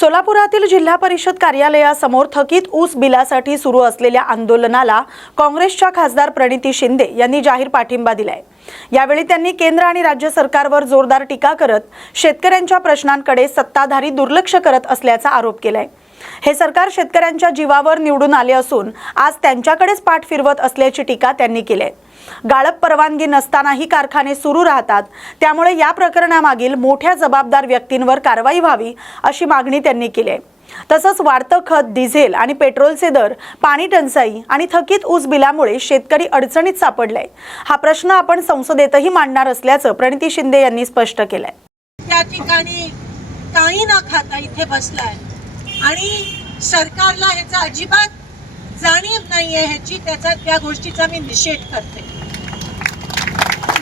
सोलापुरातील जिल्हा परिषद कार्यालयासमोर थकीत ऊस बिलासाठी सुरू असलेल्या आंदोलनाला काँग्रेसच्या खासदार प्रणिती शिंदे यांनी जाहीर पाठिंबा दिलाय। यावेळी त्यांनी केंद्र आणि राज्य सरकारवर जोरदार टीका करत शेतकऱ्यांच्या प्रश्नांकडे सत्ताधारी दुर्लक्ष करत असल्याचा आरोप केलाय। हे सरकार शेतकऱ्यांच्या जीवावर निवडून आले असून आज त्यांच्याकडेच पाठ फिरवत असल्याची टीका त्यांनी केली आहे। गाळप परवानगी नसतानाही कारखाने सुरू राहतात, त्यामुळे या प्रकरणामागील मोठ्या जबाबदार व्यक्तींवर कारवाई व्हावी अशी मागणी त्यांनी केली आहे। तसंच वाढतं खत, डिझेल आणि पेट्रोलचे दर, पाणी टंचाई आणि थकीत ऊस बिलामुळे शेतकरी अडचणीत सापडलाय। हा प्रश्न आपण संसदेतही मांडणार असल्याचं प्रणिती शिंदे यांनी स्पष्ट केलंय। त्या ठिकाणी काही न खाता इथे बसलाय आणि सरकारला ह्याचा अजिबात जाणीव नाहीये ह्याची, त्या गोष्टीचा मी निषेध करते।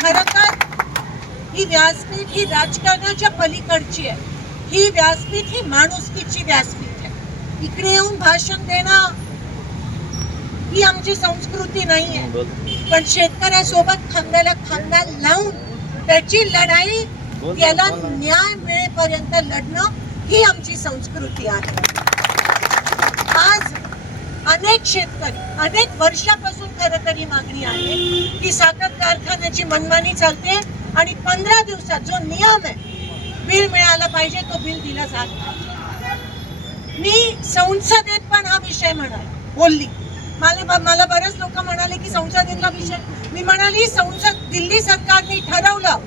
खरं तर ही व्यासपीठ ही राजकारणाच्या पलीकडची आहे। ही व्यासपीठ ही माणुसकीची व्यासपीठ आहे। इकडे येऊन भाषण देणं ही आमची संस्कृती नाहीये, पण शेतकऱ्यासोबत खांद्याला खांदा लावून त्याची लढाई, त्याला न्याय मिळेपर्यंत लढणं ही आमची संस्कृती आहे। आज अनेक शेतकरी अनेक वर्षापासून खरं तर ही मागणी आहे की साखर कारखान्याची मनमानी चालते आणि 15 दिवसात जो नियम आहे बिल मिळालं पाहिजे, तो बिल दिला जात नाही। मी संसदेत पण हा विषय बोलली। मला बरेच लोक म्हणाले की संसदेतला विषय, मी म्हणाली संसद दिल्ली सरकारने ठरवलं,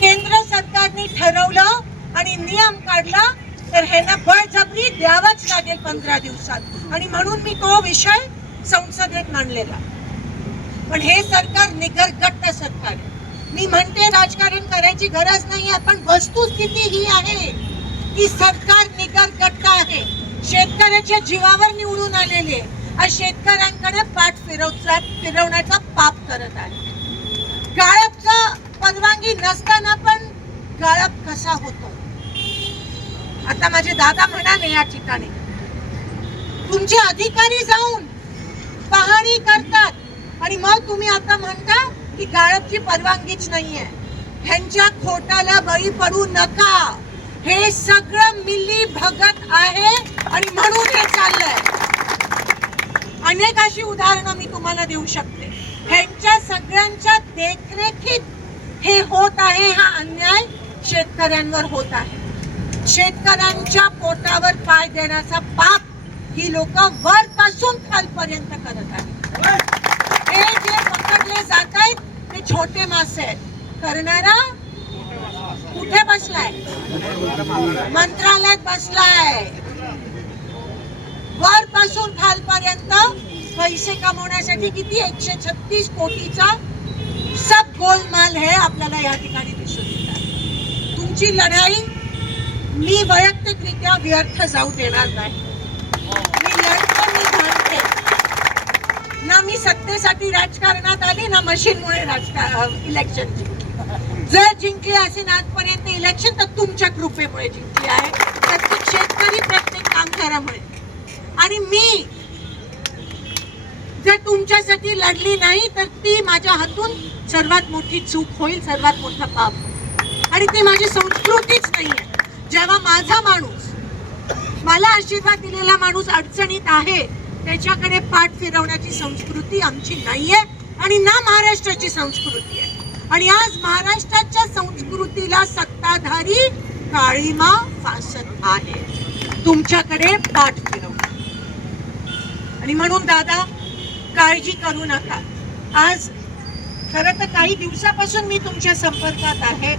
केंद्र सरकारने ठरवलं आणि नियम काढला तर ह्यांना बळजबरी द्यावंच लागेल 15 दिवसात, आणि म्हणून मी तो विषय संसदेत मांडलेला। पण हे सरकार निगरगट्ट सरकार आहे। मी म्हणते राजकारण करायची गरज नाही, पण वस्तुस्थिती ही आहे की सरकार निगरगट्ट आहे, शेतकऱ्याच्या जीवावर निवडून आलेले आणि शेतकऱ्यांकडे पाठ फिरवण्याचा पाप करत आहे। गाळपचा परवानगी नसताना पण गाळप कसा होतो? आता माझे दादा म्हणाले या ठिकाणी तुमचे अधिकारी जाऊन पाहणी करतात आणि मग तुम्ही आता म्हणता की गाळपची परवानगीच नाहीये। ह्यांच्या खोटाला बळी पडू नका। हे सगळं मिली भगत आहे आणि म्हणून हे चाललंय। अनेक अशी उदाहरणं मी तुम्हाला देऊ शकते। ह्यांच्या सगळ्यांच्या देखरेखीत हे होत आहे। हा अन्याय शेतकऱ्यांवर होत आहे। शेतकऱ्यांच्या पोटावर पाय देण्याचा पाप ही लोक वरपासून खालपर्यंत करत आहेत। हे जे पकडले जात आहेत ते छोटे मासे आहेत। करणारा कुठे बसलाय? मंत्रालयात बसलाय। वरपासून खालपर्यंत पैसे कमवण्यासाठी किती 136 कोटीचा सब गोलमाल है आपल्याला या ठिकाणी दिसून येतात। तुमची लढाई मी वैयक्तिकरित्या व्यर्थ जाऊ देणार नाही। मी लढतो, मी भांडते ना। मी सत्तेसाठी राजकारणात आली ना मशीनमुळे इलेक्शन जिंकली। जर जिंकली असेल आजपर्यंत इलेक्शन तर तुमच्या कृपेमुळे जिंकली आहे, प्रत्येक शेतकरी, प्रत्येक कामगारामुळे। आणि मी जर तुमच्यासाठी लढली नाही तर ती माझ्या हातून सर्वात मोठी चूक होईल, सर्वात मोठा पाप होईल, आणि ती माझी संस्कृतीच नाहीये। जेव्हा माझा माणूस, मला आशीर्वाद दिलेला माणूस अडचणीत आहे, त्याच्याकडे पाठ फिरवण्याची संस्कृती आमची नाहीये आणि ना महाराष्ट्राची संस्कृती आहे। आणि आज महाराष्ट्राच्या संस्कृतीला सत्ताधारी काळीमा फासत आहे, तुमच्याकडे पाठ फिरवणं। आणि म्हणून दादा, काळजी करू नका। आज खरं तर काही दिवसापासून मी तुमच्या संपर्कात आहे।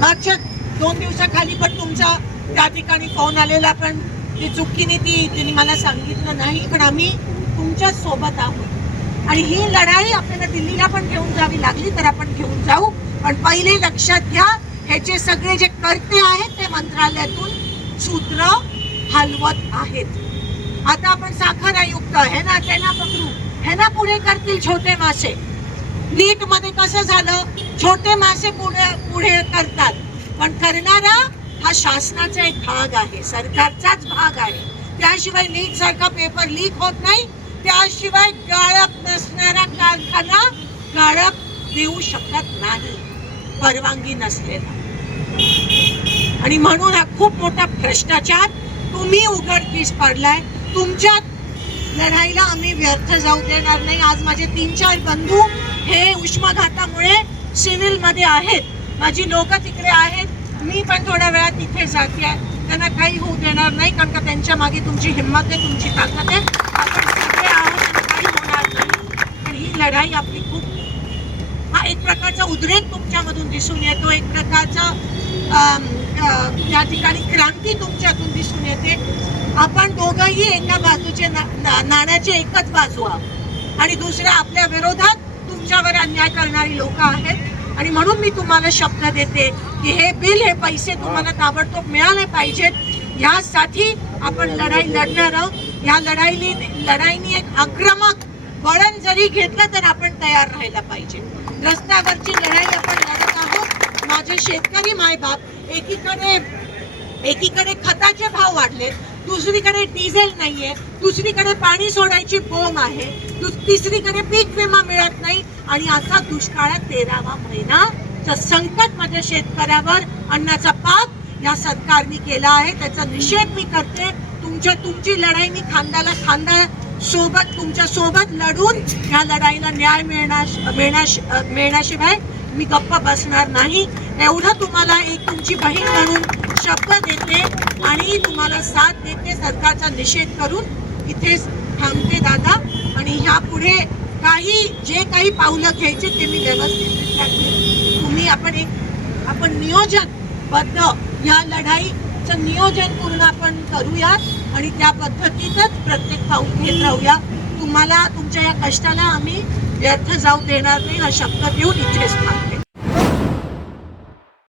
मागच्या 2 दिवसाखाली पण तुमचा त्या ठिकाणी फोन आलेला, पण ती चुकीने तिने मला सांगितलं नाही, पण आम्ही तुमच्या सोबत आहोत। आणि ही लढाई आपल्याला दिल्लीला पण घेऊन जावी लागली तर आपण घेऊन जाऊ, पण पहिले लक्षात घ्या, ह्याचे सगळे जे कर्ते आहेत ते मंत्रालयातून सूत्र हलवत आहेत। आता आपण साखर आयुक्त आहे ना, त्यांना पकडू, ह्यांना पुढे करतील छोटे मासे। नीट मध्ये कसं झालं, छोटे मासे पुढे करतात, पण करणारा हा शासनाचा एक भाग आहे, सरकारचाच भाग आहे। त्याशिवाय नीट सारखा पेपर लीक होत नाही, त्याशिवाय गाळप नसणारा कारखाना गाळप देऊ शकत नाही, परवानगी नसलेला। आणि म्हणून हा खूप मोठा भ्रष्टाचार तुम्ही उघडकीस पाडलाय. तुमच्या लढाईला आम्ही व्यर्थ जाऊ देणार नाही. आज माझे 3-4 बंधू हे उष्माघातामुळे सिव्हिलमध्ये आहेत, माझी लोक तिकडे आहेत, मी पण थोड्या वेळात तिथे जाते आहे. त्यांना काही होऊ देणार नाही, कारण का त्यांच्या मागे तुमची हिंमत आहे, तुमची ताकद आहे. आपण सगळे आहोत आणि काही होणार नाही. पण ही लढाई आपली खूप, हा एक प्रकारचा उद्रेक तुमच्यामधून दिसून येतो, एक प्रकारचा त्या ठिकाणी क्रांती तुमच्यातून दिसून येते. आपण दोघंही एका बाजूचे नाण्याचे एकच बाजू आहोत आणि दुसऱ्या आपल्या विरोधात तुमच्यावर अन्याय करणारी लोक आहेत. आणि म्हणून मी तुम्हाला शब्द देते की हे बिल, हे पैसे तुम्हाला ताबडतोब मिळाले पाहिजेत. यासाठी आपण लढाई लढणार आहोत. या लढाईनी एक आक्रमक वळण जरी घेतलं तर आपण तयार राहायला पाहिजे. रस्त्यावरची लढाई आपण लढत आहोत. माझे शेतकरी मायबाप, एकीकडे खताचे भाव वाढले, दुसरीकडे डिझेल नाहीये, दुसरीकडे पाणी सोडायची बोंब आहे, तिसरीकडे पीक विमा मिळत नाही आणि आता दुष्काळात 13वा महिना संकट माझ्या शेतकऱ्यावर अन्नाचा पाप या सरकारने केला आहे. त्याचा निषेध मी करते. तुमची लढाई मी खांद्याला खांदा सोबत तुमच्या सोबत लढून या लढाईला न्याय मिळण्याशिवाय मी गप्प बसणार नाही. एवढं तुम्हाला एक तुमची बहीण म्हणून शब्द देते आणि तुम्हाला साथ देते. सरकारचा निषेध करून इथेच थांबते दादा. आणि ह्या पुढे जे काही पावलं घ्यायचे ते मी व्यवस्थित घेईन. तुम्ही आपण नियोजनबद्ध या लढाईचं नियोजन पूर्ण आपण करूयात आणि त्या पद्धतीतच प्रत्येक पाऊल घेत राहूया. तुम्हाला तुमच्या या कष्टाला आम्ही व्यर्थ जाऊ देणार नाही हा शब्द देऊन इथेच थांबतो.